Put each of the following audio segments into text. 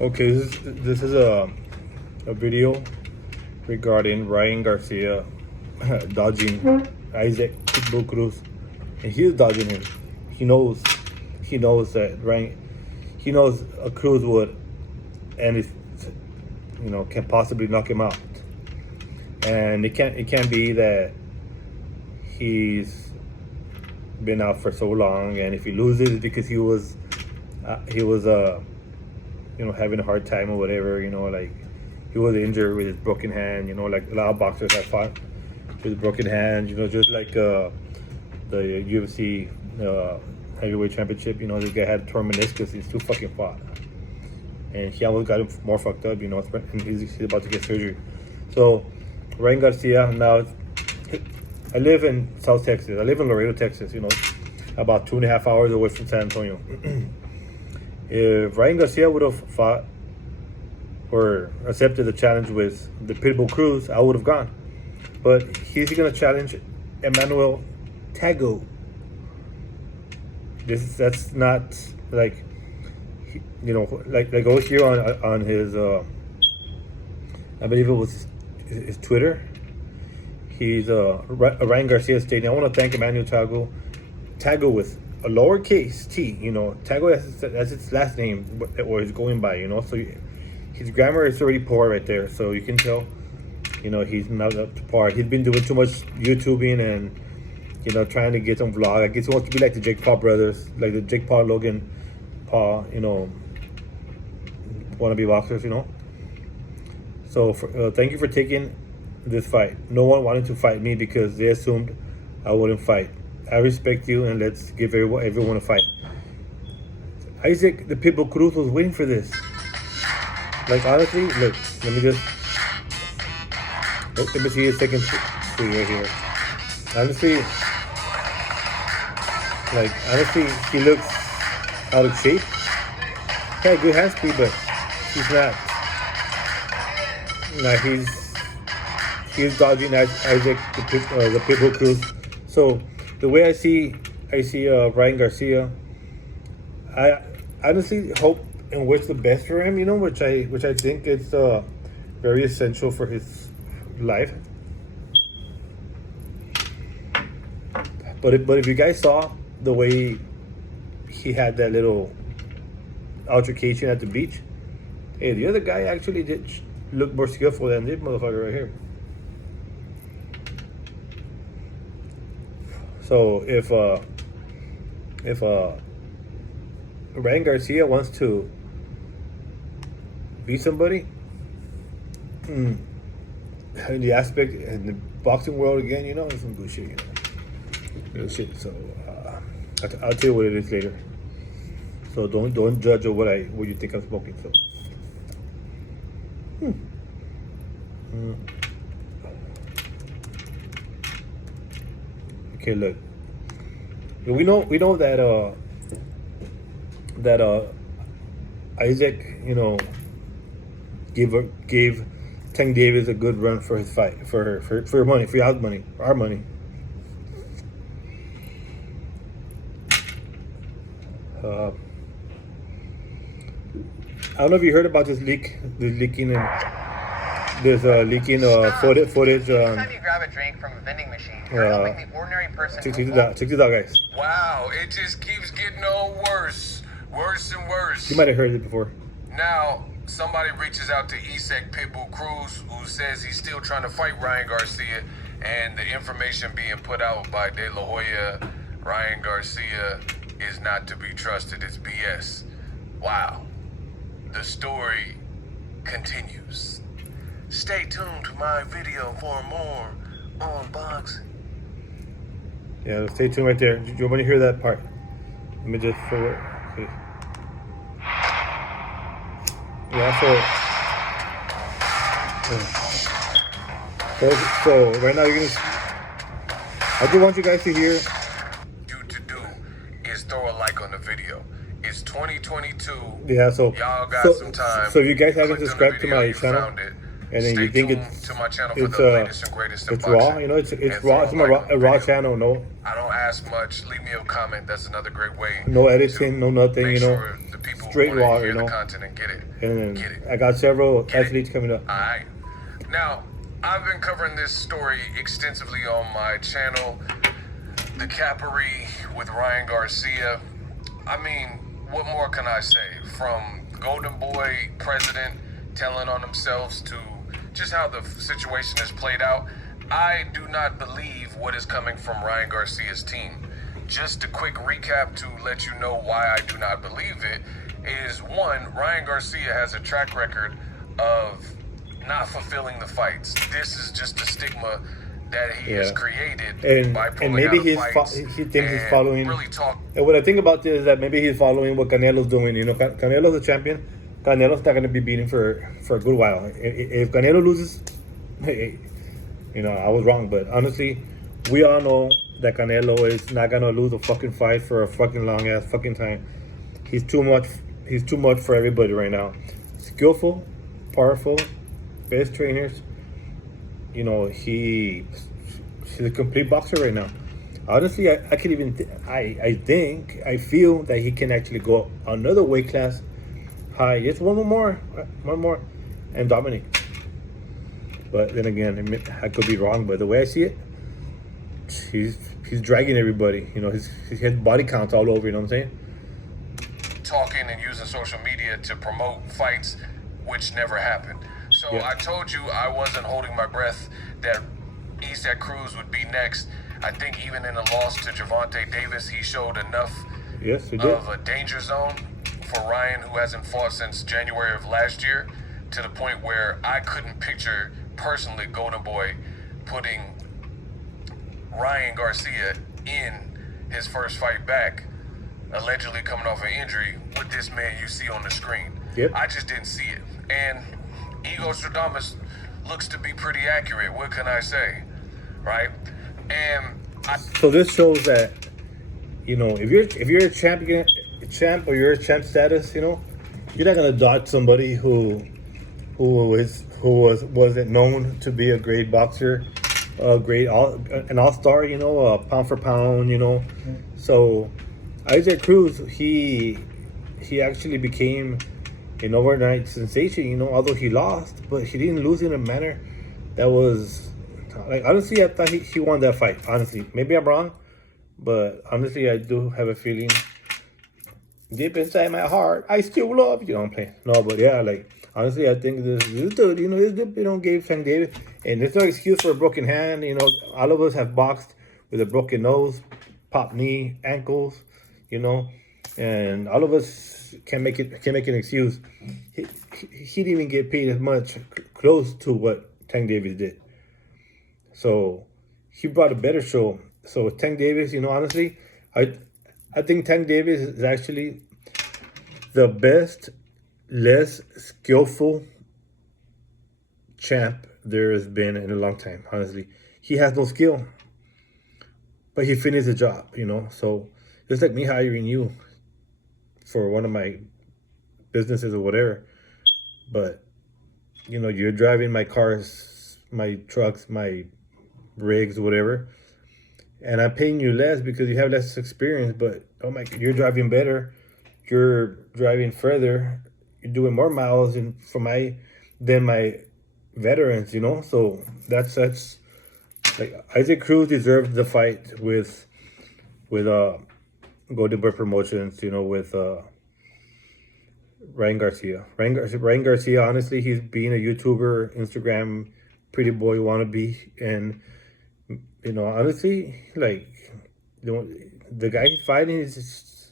Okay, this is a video regarding Ryan Garcia dodging Isaac PitBull Cruz, and he's dodging him. He knows, he knows that Ryan, he knows a Cruz would, and if can possibly knock him out, and it can't be that he's been out for so long, and if he loses it's because he was having a hard time or whatever, like he was injured with his broken hand, like a lot of boxers have fought with broken hands, just like the UFC heavyweight championship, this guy had torn meniscus, he's too fucking fought. And he almost got him more fucked up, and he's about to get surgery. So, Ryan Garcia, now, I live in South Texas. I live in Laredo, Texas, about 2.5 hours away from San Antonio. If Ryan Garcia would have fought or accepted the challenge with the PitBull Cruz, I would have gone. But he's going to challenge Emmanuel Tago. That's not like, like over here on his, I believe it was his Twitter. He's Ryan Garcia stating, "I want to thank Emmanuel Tago with a lowercase t. Tago that's his last name, or he's going by. So his grammar is already poor right there. So you can tell, he's not up to par. He's been doing too much YouTubing and trying to get some vlog. I guess he wants to be like the Jake Paul brothers, like the Jake Paul, Logan Paul, wannabe boxers, So thank you for taking this fight. No one wanted to fight me because they assumed I wouldn't fight. I respect you, and let's give everyone a fight." Isaac, the PitBull Cruz, was waiting for this. Like, honestly, look, let me see a second for you right here. Honestly, he looks out of shape. He had good hand speed, but he's not. He's dodging Isaac, the PitBull Cruz. So the way I see Ryan Garcia, I honestly hope and wish the best for him. Which I think is very essential for his life. But if you guys saw the way he had that little altercation at the beach, hey, the other guy actually did look more skillful than this motherfucker right here. So if Ryan Garcia wants to be somebody in the aspect in the boxing world again, it's some good shit, Good shit. So I'll tell you what it is later. So don't judge what you think I'm smoking. So. Okay, look. We know that Isaac, gave Tank Davis a good run for his fight, for money, for our money. I don't know if you heard about this leaking footage. Anytime you grab a drink from a vending machine, you're helping the ordinary person. Check this out, guys. Wow, it just keeps getting all worse and worse. You might have heard it before. Now, somebody reaches out to Isaac PitBull Cruz, who says he's still trying to fight Ryan Garcia, and the information being put out by De La Hoya, Ryan Garcia, is not to be trusted. It's BS. Wow. The story continues. Stay tuned to my video for more on boxing. Yeah, stay tuned right there. You want to hear that part? Let me just forward. Okay. Yeah, so right now I do want you guys to hear. You to do is throw a like on the video. It's 2022. Yeah, so y'all got some time. So if you guys haven't subscribed to my channel, and then Stay you think tuned it's to my channel for it's the latest and greatest in it's raw, boxing you know, it's and raw. It's throw a raw video. channel. No, I don't ask much. Leave me a comment. That's another great way. no editing, no nothing. Make You know, sure the people straight want raw. to hear You the know, content and get it. and Get it. I got several Get it? athletes coming up. All right. Now, I've been covering this story extensively on my channel. The Capery with Ryan Garcia. I mean, what more can I say? From Golden Boy president telling on themselves to just how the situation is played out. I do not believe what is coming from Ryan Garcia's team. Just a quick recap to let you know why I do not believe it is one, Ryan Garcia has a track record of not fulfilling the fights. This is just a stigma that he has created by pulling maybe out of fights he thinks he's following. Really talk. And what I think about this is that maybe he's following what Canelo's doing. You know, Canelo's a champion. Canelo's not going to be beating for a good while. If Canelo loses, hey, you know, I was wrong. But honestly, we all know that Canelo is not going to lose a fucking fight for a fucking long ass fucking time. He's too much. He's too much for everybody right now. Skillful, powerful, best trainers. You know, he's a complete boxer right now. Honestly, I could even I feel that he can actually go another weight class high, just one more, and dominate. But then again, I could be wrong. But the way I see it, he's dragging everybody. You know, his body count's all over. You know what I'm saying? Talking and using social media to promote fights, which never happened. So Yeah. I told you I wasn't holding my breath that Cruz would be next. I think even in the loss to Gervonta Davis, he showed enough Yes, he did. of a danger zone for Ryan, who hasn't fought since January of last year, to the point where I couldn't picture personally Golden Boy putting Ryan Garcia in his first fight back, allegedly coming off an injury, with this man you see on the screen. Yep. I just didn't see it. And Ego Stradamus looks to be pretty accurate. What can I say? Right? And So this shows that, you know, if you're a champ or you're a champ status, you know, you're not gonna dodge somebody who wasn't known to be a great boxer, an all-star, you know, pound for pound, you know. So Isaac Cruz, he actually became an overnight sensation, you know, although he lost, but he didn't lose in a manner that was, like, honestly, I thought he won that fight. Honestly, maybe I'm wrong, but honestly, I do have a feeling deep inside my heart, I still love you. I'm playing. No, but yeah, like, honestly, I think this dude, you know, this dude, you know, gave Tank Davis, and there's no excuse for a broken hand. You know, all of us have boxed with a broken nose, popped knee, ankles, you know, and all of us can make an excuse. He didn't even get paid as much, close to what Tank Davis did. So he brought a better show. So Tank Davis, you know, honestly, I think Tank Davis is actually the best, less skillful champ there has been in a long time. Honestly, he has no skill, but he finished the job. You know, so it's like me hiring you for one of my businesses or whatever, but you know, you're driving my cars, my trucks, my rigs, whatever, and I'm paying you less because you have less experience. But oh my, you're driving better, you're driving further, you're doing more miles than my veterans, you know. So that's like Isaac Cruz deserved the fight with Golden Boy Promotions, you know, with Ryan Garcia. Ryan Garcia, honestly, he's being a YouTuber, Instagram pretty boy wannabe, and you know, honestly, like, you know, the guy he's fighting is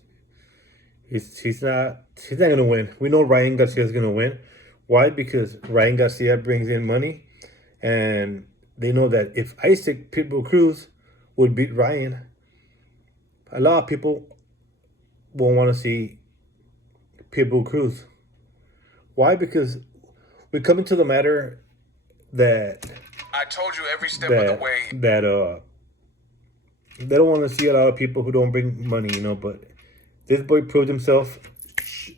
he's not gonna win. We know Ryan Garcia is gonna win. Why? Because Ryan Garcia brings in money, and they know that if Isaac Pitbull Cruz would beat Ryan, a lot of people won't want to see Pitbull Cruz. Why? Because we come into the matter that I told you every step of the way. That they don't want to see a lot of people who don't bring money, you know. But this boy proved himself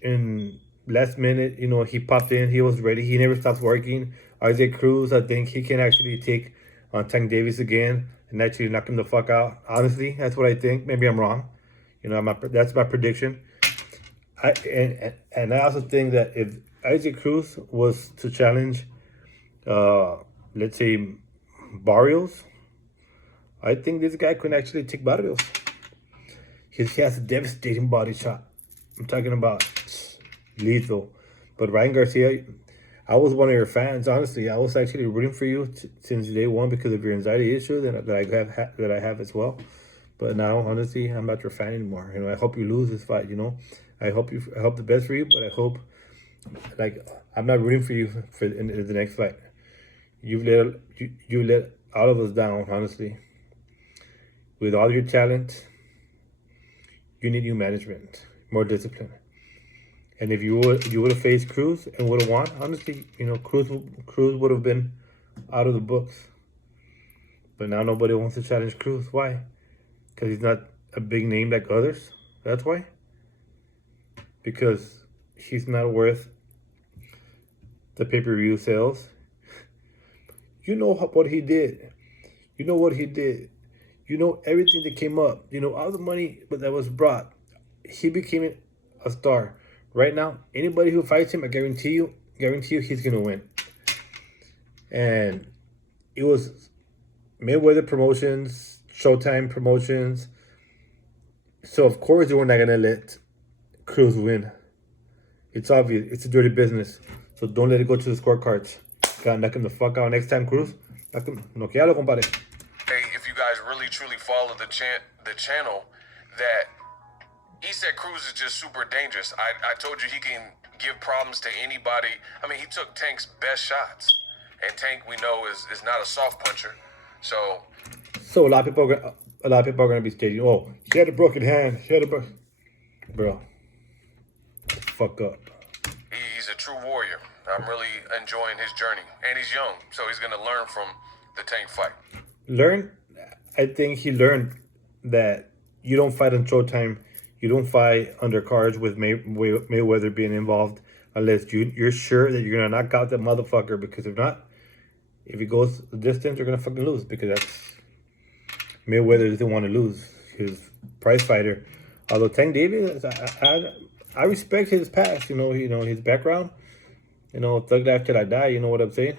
in last minute, he popped in. He was ready. He never stops working. Isaac Cruz, I think he can actually take on Tank Davis again and actually knock him the fuck out. Honestly, that's what I think. Maybe I'm wrong. That's my prediction. And I also think that if Isaac Cruz was to challenge, let's say, Barrios, I think this guy could actually take Barrios. He has a devastating body shot. I'm talking about lethal. But Ryan Garcia, I was one of your fans. Honestly, I was actually rooting for you since day one because of your anxiety issue that I have as well. But now, honestly, I'm not your fan anymore. I hope you lose this fight. I hope the best for you, but I hope, I'm not rooting for you in the next fight. You let all of us down, honestly. With all your talent, you need new management, more discipline. And if you would have faced Cruz and would have won, honestly, Cruz would have been out of the books. But now nobody wants to challenge Cruz. Why? Because he's not a big name like others. That's why. Because he's not worth the pay-per-view sales. You know what he did. You know what he did. You know everything that came up. All the money that was brought. He became a star. Right now, anybody who fights him, I guarantee you he's going to win. And it was Mayweather Promotions, Showtime Promotions. So, of course, they were not going to let Cruz win. It's obvious. It's a dirty business. So, don't let it go to the scorecards. Gotta knock him the fuck out next time, Cruz. Noquealo, compadre. Hey, if you guys really truly follow the channel, that Isaac Cruz is just super dangerous. I told you he can give problems to anybody. I mean, he took Tank's best shots. And Tank, we know, is not a soft puncher. So a lot of people are going to be stating, oh, he had a broken hand. Bro, fuck up. He's a true warrior. I'm really enjoying his journey. And he's young, so he's going to learn from the Tank fight. I think he learned that you don't fight on Showtime. You don't fight undercards with Mayweather being involved unless you're sure that you're going to knock out that motherfucker. Because if not, if he goes the distance, you're going to fucking lose. Because Mayweather doesn't want to lose his prize fighter. Although Tank Davis, I respect his past, his background. Thug life till I die, you know what I'm saying?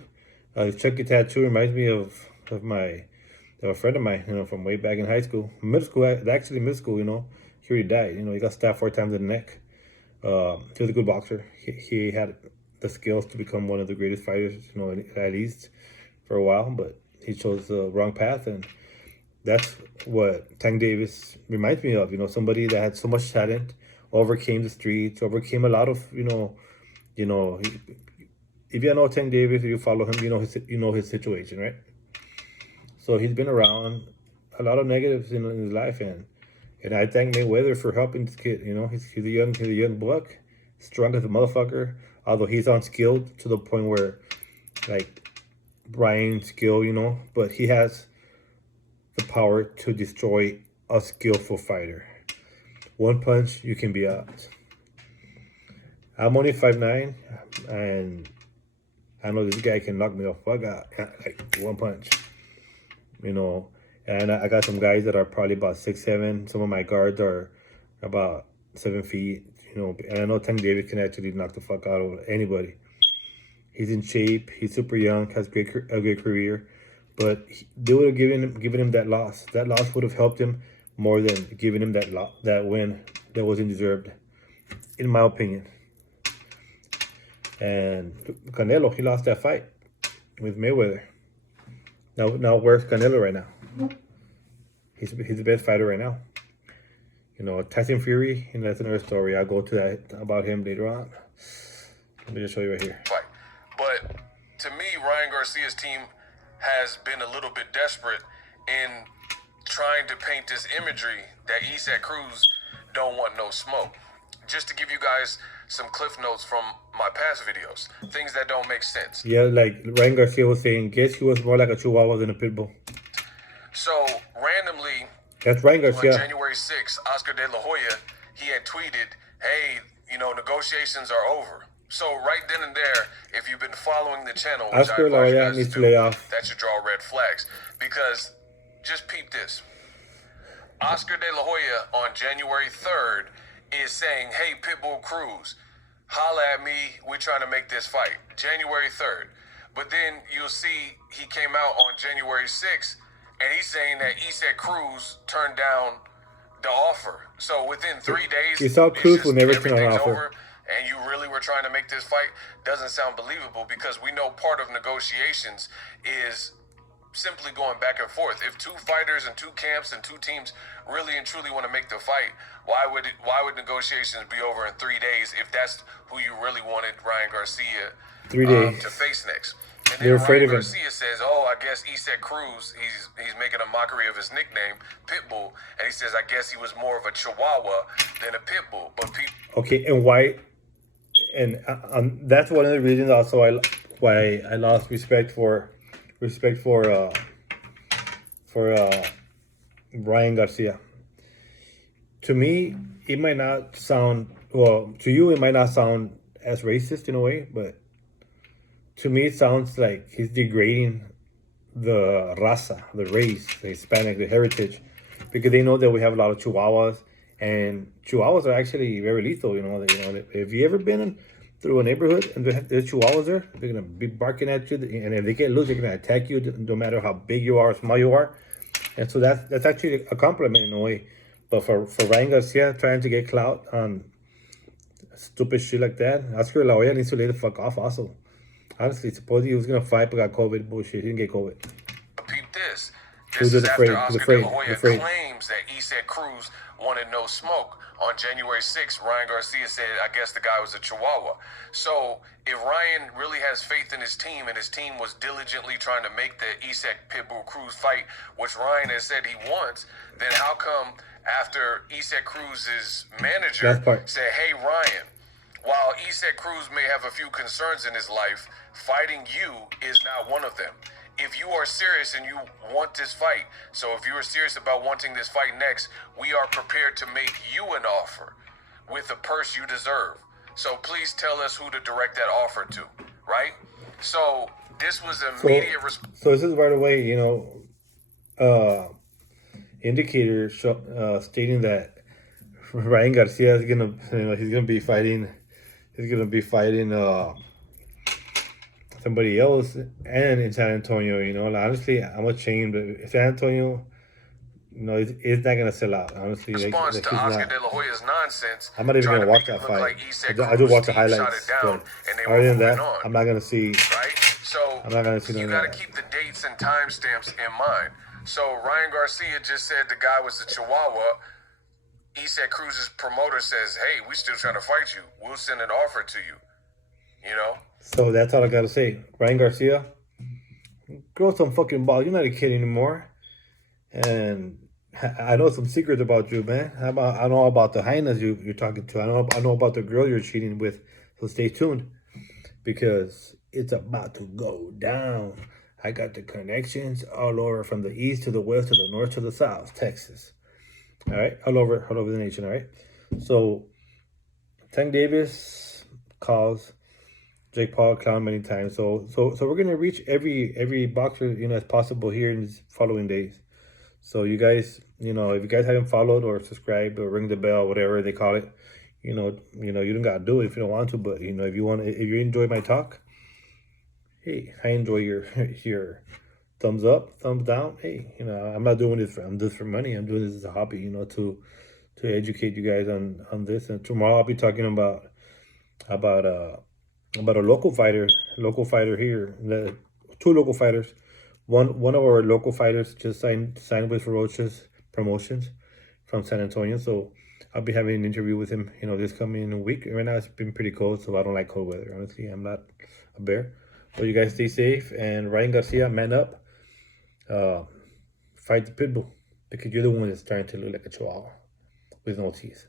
His Chucky tattoo reminds me of a friend of mine, from way back in high school. Middle school, he already died. He got stabbed 4 times in the neck. He was a good boxer. He had the skills to become one of the greatest fighters, at least for a while, but he chose the wrong path, and that's what Tank Davis reminds me of. Somebody that had so much talent, overcame the streets, overcame a lot of, if you know Tank Davis, you follow him, you know his situation, right? So he's been around a lot of negatives in his life, and I thank Mayweather for helping this kid. He's a young buck, strong as a motherfucker. Although he's unskilled to the point where, like, Brian's skill, but he has the power to destroy a skillful fighter. One punch, you can be out. I'm only 5'9", and I know this guy can knock me the fuck out, like one punch. And I got some guys that are probably about 6'7". Some of my guards are about 7 feet. And I know Tank Davis can actually knock the fuck out of anybody. He's in shape. He's super young. Has a great career. But they would have given him that loss. That loss would have helped him more than giving him that win that wasn't deserved, in my opinion. And Canelo, he lost that fight with Mayweather. Now where's Canelo right now? He's the best fighter right now. Tyson Fury, and that's another story. I'll go to that about him later on. Let me just show you right here. Fight. But to me, Ryan Garcia's team has been a little bit desperate in trying to paint this imagery that Isaac Cruz don't want no smoke. Just to give you guys some cliff notes from my past videos, things that don't make sense. Yeah, like Ryan Garcia was saying, guess he was more like a chihuahua than a pitbull. So randomly, that's Ryan Garcia. On January 6th, Oscar De La Hoya, he had tweeted, hey, negotiations are over. So right then and there, if you've been following the channel, which Oscar I advise you Lauria guys needs to to do, lay off. that should draw red flags. Because just peep this. Oscar De La Hoya on January 3rd is saying, hey, PitBull Cruz, holla at me. We're trying to make this fight. January 3rd. But then you'll see he came out on January 6th, and he's saying that Cruz turned down the offer. So within 3 days, You saw Cruz will never turn down an everything's offer. over, and you really were trying to make this fight. Doesn't sound believable, because we know part of negotiations is simply going back and forth. If two fighters and two camps and two teams really and truly want to make the fight, why would negotiations be over in 3 days if that's who you really wanted Ryan Garcia 3 days to face next? And They're then afraid Ryan of him. Garcia says, "Oh, I guess Cruz, he's making a mockery of his nickname, Pitbull," and he says, "I guess he was more of a Chihuahua than a Pitbull." But Okay, and why? And that's one of the reasons also why I lost respect for Ryan Garcia. To me, it might not sound to you. It might not sound as racist in a way, but to me, it sounds like he's degrading the raza, the race, the Hispanic, the heritage, because they know that we have a lot of Chihuahuas, and Chihuahuas are actually very lethal. If you ever been through a neighborhood and there's Chihuahuas there, they're gonna be barking at you, and if they get loose, they're gonna attack you, no matter how big you are or small you are. And so that's actually a compliment in a way. But for Ryan Garcia trying to get clout on stupid shit like that, Oscar La Hoya needs to lay the fuck off also. Honestly, supposedly he was gonna fight but got COVID. Bullshit. He didn't get COVID. Peep this. Who's This is afraid? after Who's Oscar De afraid? La Hoya Who's afraid? claims that Cruz wanted no smoke. On January 6th, Ryan Garcia said, I guess the guy was a Chihuahua. So if Ryan really has faith in his team, and his team was diligently trying to make the PitBull Cruz fight, which Ryan has said he wants, then how come after Cruz's manager said, hey, Ryan, while Cruz may have a few concerns in his life, fighting you is not one of them. If you are serious and you want this fight, so if you are serious about wanting this fight next, we are prepared to make you an offer with the purse you deserve. So please tell us who to direct that offer to, right? So this was immediate response. So this is right away, indicator stating that Ryan Garcia is gonna be fighting somebody else, and in San Antonio. Honestly, I'm ashamed. San Antonio, it's not gonna sell out. Honestly, Response to Oscar De La Hoya's nonsense. I'm not even gonna watch that fight. I just watch the highlights. But other than that, I'm not gonna see. Right. So I'm not gonna see. You got to keep the dates and timestamps in mind. So Ryan Garcia just said the guy was a Chihuahua. Cruz's promoter says, "Hey, we still trying to fight you. We'll send an offer to you." So that's all I gotta say. Ryan Garcia, grow some fucking balls. You're not a kid anymore. And I know some secrets about you, man. I know about the hyenas you're talking to. I know about the girl you're cheating with. So stay tuned, because it's about to go down. I got the connections all over, from the east to the west to the north to the south, Texas. All right, all over the nation. All right. So Tank Davis calls Jake Paul clown many times. So we're gonna reach every boxer as possible here in these following days. So you guys, if you guys haven't followed or subscribed or ring the bell, whatever they call it, you don't gotta do it if you don't want to. But if you enjoy my talk, hey, I enjoy your thumbs up, thumbs down. Hey, I'm not doing this for money. I'm doing this as a hobby, to educate you guys on this. And tomorrow I'll be talking about a local fighter here. Two local fighters. One of our local fighters just signed with Ferocious Promotions from San Antonio. So I'll be having an interview with him, this coming week. Right now it's been pretty cold, so I don't like cold weather. Honestly, I'm not a bear. But you guys stay safe, and Ryan Garcia, man up. Fight the Pitbull, because you're the one that's trying to look like a Chihuahua with no teeth.